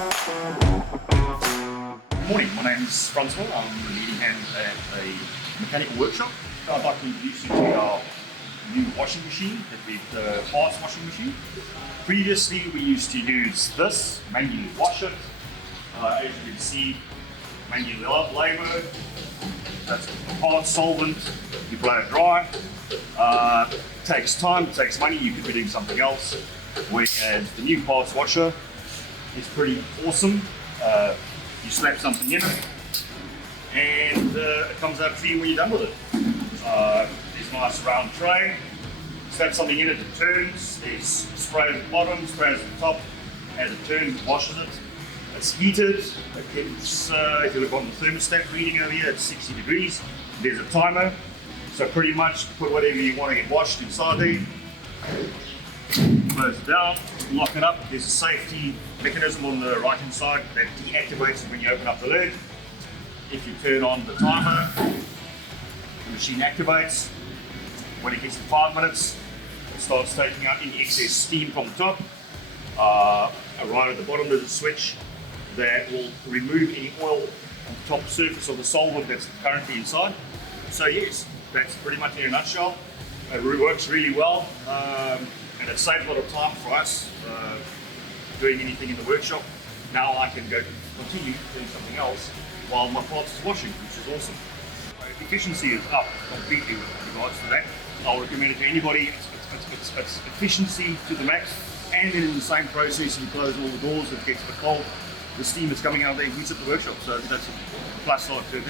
Good morning, my name is Francois. I'm the leading hand at a mechanical workshop. I'd like to introduce you to our new washing machine, the parts washing machine. Previously we used to use this, manually wash it. As you can see, manually labor. That's the parts solvent, you blow it dry. Takes time, it takes money, you could be doing something else. Whereas the new parts washer is pretty awesome. You slap something in it and it comes out clean when you're done with it. There's a nice round tray, slap something in it, it turns, there's spray at the bottom, spray at the top. As it turns, it washes it. It's heated, it keeps, if you look on the thermostat reading over here, it's 60 degrees. There's a timer, so pretty much put whatever you want to get washed inside there. Close it down, lock it up. There's a safety mechanism on the right hand side that deactivates when you open up the lid. If you turn on the timer, the machine activates. When it gets to 5 minutes, it starts taking out any excess steam from the top. Right at the bottom there's a switch that will remove any oil on the top surface of the solvent that's currently inside. So yes, that's pretty much in a nutshell. It works really well. And it saves a lot of time for us doing anything in the workshop. Now I can continue doing something else while my parts is washing, which is awesome. Efficiency is up completely with regards to that. I'll recommend it to anybody. It's efficiency to the max, and then in the same process you close all the doors, it gets a bit cold, the steam that's coming out there heats up the workshop, so that's a plus side to it.